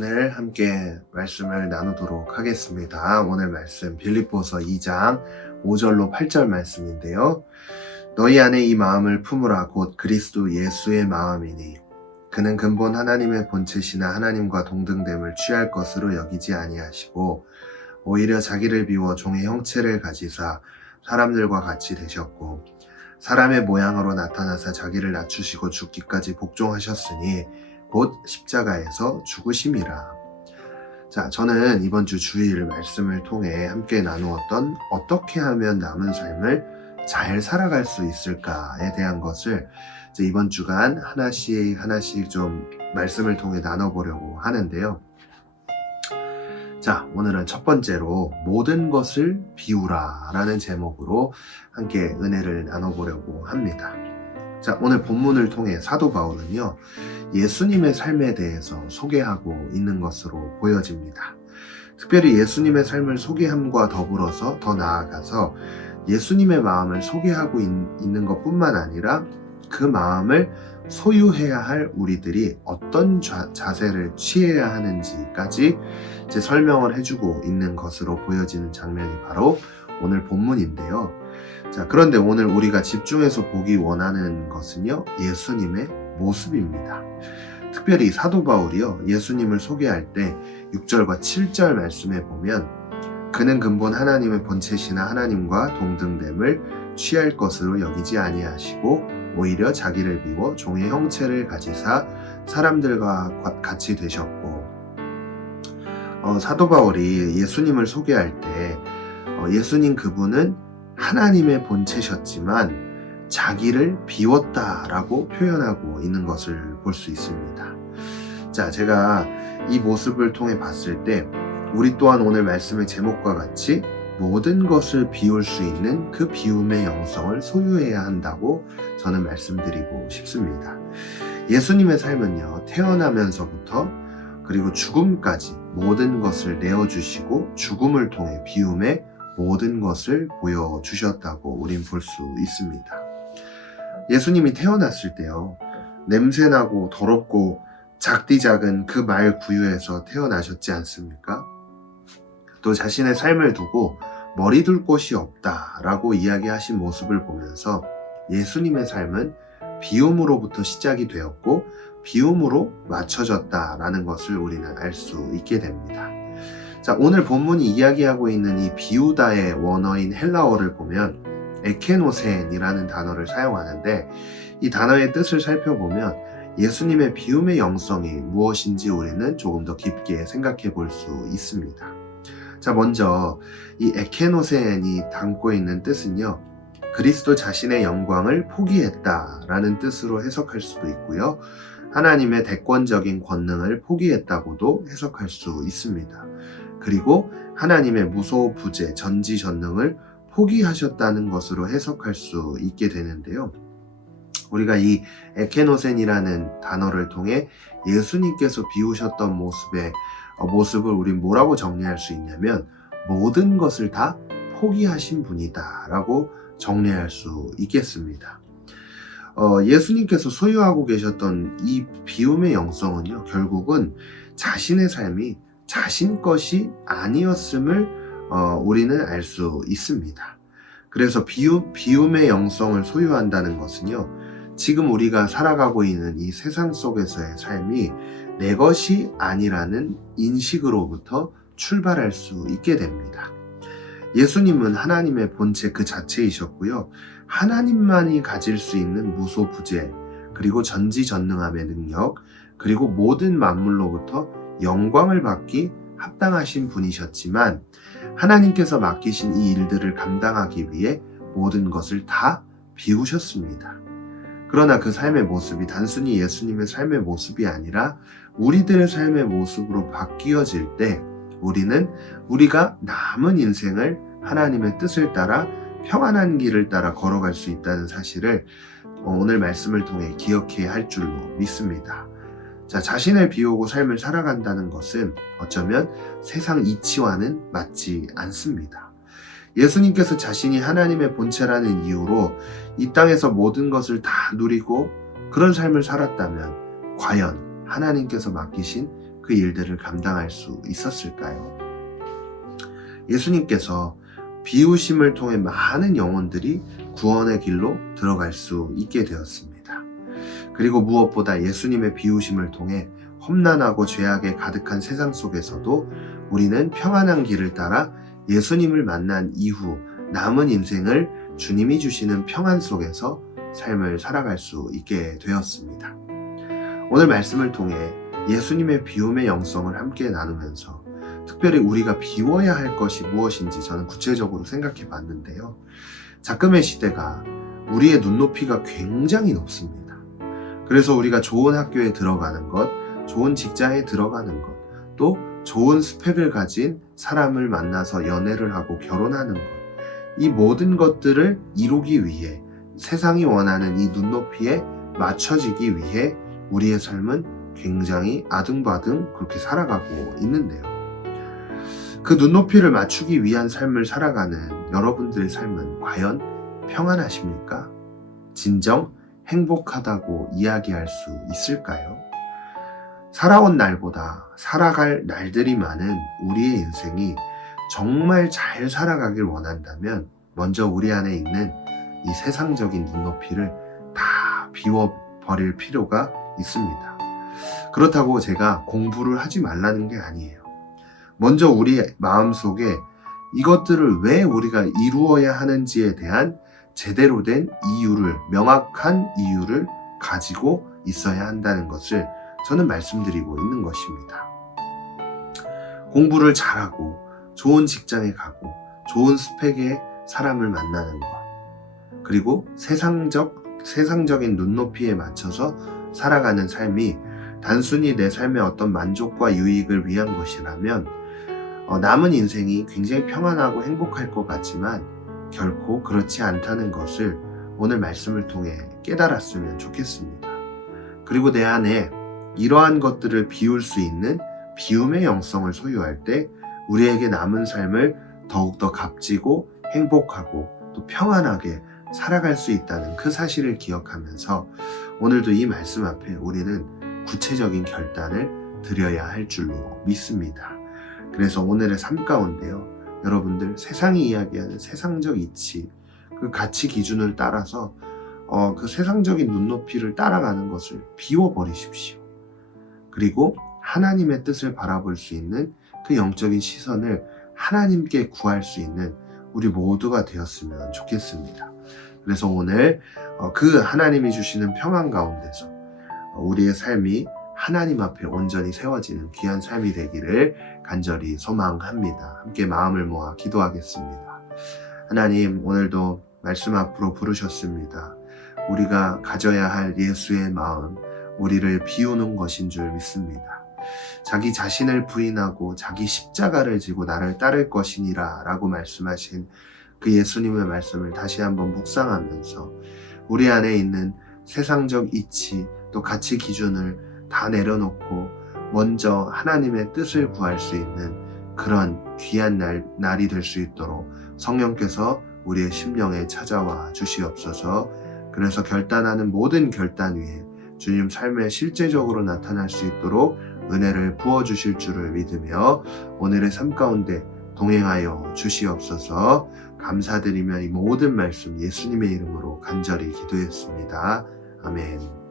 오늘 함께 말씀을 나누도록 하겠습니다. 오늘 말씀 빌립보서 2장 5절로 8절 말씀인데요. 너희 안에 이 마음을 품으라 곧 그리스도 예수의 마음이니 그는 근본 하나님의 본체시나 하나님과 동등됨을 취할 것으로 여기지 아니하시고 오히려 자기를 비워 종의 형체를 가지사 사람들과 같이 되셨고 사람의 모양으로 나타나사 자기를 낮추시고 죽기까지 복종하셨으니 곧 십자가에서 죽으심이라. 자, 저는 이번 주 주일 말씀을 통해 함께 나누었던 어떻게 하면 남은 삶을 잘 살아갈 수 있을까에 대한 것을 이번 주간 하나씩 좀 말씀을 통해 나눠보려고 하는데요. 자, 오늘은 첫 번째로 모든 것을 비우라 라는 제목으로 함께 은혜를 나눠보려고 합니다. 자, 오늘 본문을 통해 사도 바울은요, 예수님의 삶에 대해서 소개하고 있는 것으로 보여집니다. 특별히 예수님의 삶을 소개함과 더불어서 더 나아가서 예수님의 마음을 소개하고 있는 것뿐만 아니라 그 마음을 소유해야 할 우리들이 어떤 자세를 취해야 하는지까지 설명을 해주고 있는 것으로 보여지는 장면이 바로 오늘 본문인데요. 자, 그런데 오늘 우리가 집중해서 보기 원하는 것은요, 예수님의 모습입니다. 특별히 사도 바울이요, 예수님을 소개할 때 6절과 7절 말씀에 보면 그는 근본 하나님의 본체시나 하나님과 동등됨을 취할 것으로 여기지 아니하시고 오히려 자기를 비워 종의 형체를 가지사 사람들과 같이 되셨고, 사도 바울이 예수님을 소개할 때 예수님 그분은 하나님의 본체셨지만 자기를 비웠다라고 표현하고 있는 것을 볼 수 있습니다. 자, 제가 이 모습을 통해 봤을 때 우리 또한 오늘 말씀의 제목과 같이 모든 것을 비울 수 있는 그 비움의 영성을 소유해야 한다고 저는 말씀드리고 싶습니다. 예수님의 삶은요, 태어나면서부터 그리고 죽음까지 모든 것을 내어주시고 죽음을 통해 비움의 모든 것을 보여주셨다고 우린 볼 수 있습니다. 예수님이 태어났을 때요, 냄새나고 더럽고 작디 작은 그 말 구유에서 태어나셨지 않습니까? 또 자신의 삶을 두고 머리 둘 곳이 없다라고 이야기하신 모습을 보면서 예수님의 삶은 비움으로부터 시작이 되었고 비움으로 맞춰졌다라는 것을 우리는 알 수 있게 됩니다. 자, 오늘 본문이 이야기하고 있는 이 비우다의 원어인 헬라어를 보면 에케노센이라는 단어를 사용하는데 이 단어의 뜻을 살펴보면 예수님의 비움의 영성이 무엇인지 우리는 조금 더 깊게 생각해 볼 수 있습니다. 자, 먼저 이 에케노센이 담고 있는 뜻은요, 그리스도 자신의 영광을 포기했다라는 뜻으로 해석할 수도 있고요, 하나님의 대권적인 권능을 포기했다고도 해석할 수 있습니다. 그리고 하나님의 무소부재 전지전능을 포기하셨다는 것으로 해석할 수 있게 되는데요. 우리가 이 에케노센이라는 단어를 통해 예수님께서 비우셨던 모습을 우린 뭐라고 정리할 수 있냐면 모든 것을 다 포기하신 분이다 라고 정리할 수 있겠습니다. 예수님께서 소유하고 계셨던 이 비움의 영성은요, 결국은 자신의 삶이 자신 것이 아니었음을 우리는 알 수 있습니다. 그래서 비움의 영성을 소유한다는 것은요, 지금 우리가 살아가고 있는 이 세상 속에서의 삶이 내 것이 아니라는 인식으로부터 출발할 수 있게 됩니다. 예수님은 하나님의 본체 그 자체이셨고요, 하나님만이 가질 수 있는 무소부재, 그리고 전지전능함의 능력, 그리고 모든 만물로부터 영광을 받기 합당하신 분이셨지만 하나님께서 맡기신 이 일들을 감당하기 위해 모든 것을 다 비우셨습니다. 그러나 그 삶의 모습이 단순히 예수님의 삶의 모습이 아니라 우리들의 삶의 모습으로 바뀌어질 때 우리는 우리가 남은 인생을 하나님의 뜻을 따라 평안한 길을 따라 걸어갈 수 있다는 사실을 오늘 말씀을 통해 기억해야 할 줄로 믿습니다. 자, 자신을 비우고 삶을 살아간다는 것은 어쩌면 세상 이치와는 맞지 않습니다. 예수님께서 자신이 하나님의 본체라는 이유로 이 땅에서 모든 것을 다 누리고 그런 삶을 살았다면 과연 하나님께서 맡기신 그 일들을 감당할 수 있었을까요? 예수님께서 비우심을 통해 많은 영혼들이 구원의 길로 들어갈 수 있게 되었습니다. 그리고 무엇보다 예수님의 비우심을 통해 험난하고 죄악에 가득한 세상 속에서도 우리는 평안한 길을 따라 예수님을 만난 이후 남은 인생을 주님이 주시는 평안 속에서 삶을 살아갈 수 있게 되었습니다. 오늘 말씀을 통해 예수님의 비움의 영성을 함께 나누면서 특별히 우리가 비워야 할 것이 무엇인지 저는 구체적으로 생각해 봤는데요. 작금의 시대가 우리의 눈높이가 굉장히 높습니다. 그래서 우리가 좋은 학교에 들어가는 것, 좋은 직장에 들어가는 것, 또 좋은 스펙을 가진 사람을 만나서 연애를 하고 결혼하는 것, 이 모든 것들을 이루기 위해 세상이 원하는 이 눈높이에 맞춰지기 위해 우리의 삶은 굉장히 아등바등 그렇게 살아가고 있는데요. 그 눈높이를 맞추기 위한 삶을 살아가는 여러분들의 삶은 과연 평안하십니까? 진정 행복하다고 이야기할 수 있을까요? 살아온 날보다 살아갈 날들이 많은 우리의 인생이 정말 잘 살아가길 원한다면 먼저 우리 안에 있는 이 세상적인 눈높이를 다 비워버릴 필요가 있습니다. 그렇다고 제가 공부를 하지 말라는 게 아니에요. 먼저 우리 마음속에 이것들을 왜 우리가 이루어야 하는지에 대한 제대로 된 이유를, 명확한 이유를 가지고 있어야 한다는 것을 저는 말씀드리고 있는 것입니다. 공부를 잘하고 좋은 직장에 가고 좋은 스펙의 사람을 만나는 것, 그리고 세상적인 눈높이에 맞춰서 살아가는 삶이 단순히 내 삶의 어떤 만족과 유익을 위한 것이라면 남은 인생이 굉장히 평안하고 행복할 것 같지만 결코 그렇지 않다는 것을 오늘 말씀을 통해 깨달았으면 좋겠습니다. 그리고 내 안에 이러한 것들을 비울 수 있는 비움의 영성을 소유할 때 우리에게 남은 삶을 더욱더 값지고 행복하고 또 평안하게 살아갈 수 있다는 그 사실을 기억하면서 오늘도 이 말씀 앞에 우리는 구체적인 결단을 드려야 할 줄로 믿습니다. 그래서 오늘의 삶 가운데요, 여러분들 세상이 이야기하는 세상적 이치, 그 가치 기준을 따라서 그 세상적인 눈높이를 따라가는 것을 비워버리십시오. 그리고 하나님의 뜻을 바라볼 수 있는 그 영적인 시선을 하나님께 구할 수 있는 우리 모두가 되었으면 좋겠습니다. 그래서 오늘 그 하나님이 주시는 평안 가운데서 우리의 삶이 하나님 앞에 온전히 세워지는 귀한 삶이 되기를 간절히 소망합니다. 함께 마음을 모아 기도하겠습니다. 하나님, 오늘도 말씀 앞으로 부르셨습니다. 우리가 가져야 할 예수의 마음, 우리를 비우는 것인 줄 믿습니다. 자기 자신을 부인하고 자기 십자가를 지고 나를 따를 것이니라 라고 말씀하신 그 예수님의 말씀을 다시 한번 묵상하면서 우리 안에 있는 세상적 이치 또 가치 기준을 다 내려놓고 먼저 하나님의 뜻을 구할 수 있는 그런 귀한 날이 될 수 있도록 성령께서 우리의 심령에 찾아와 주시옵소서. 그래서 결단하는 모든 결단 위에 주님 삶에 실제적으로 나타날 수 있도록 은혜를 부어주실 줄을 믿으며 오늘의 삶 가운데 동행하여 주시옵소서. 감사드리며 이 모든 말씀 예수님의 이름으로 간절히 기도했습니다. 아멘.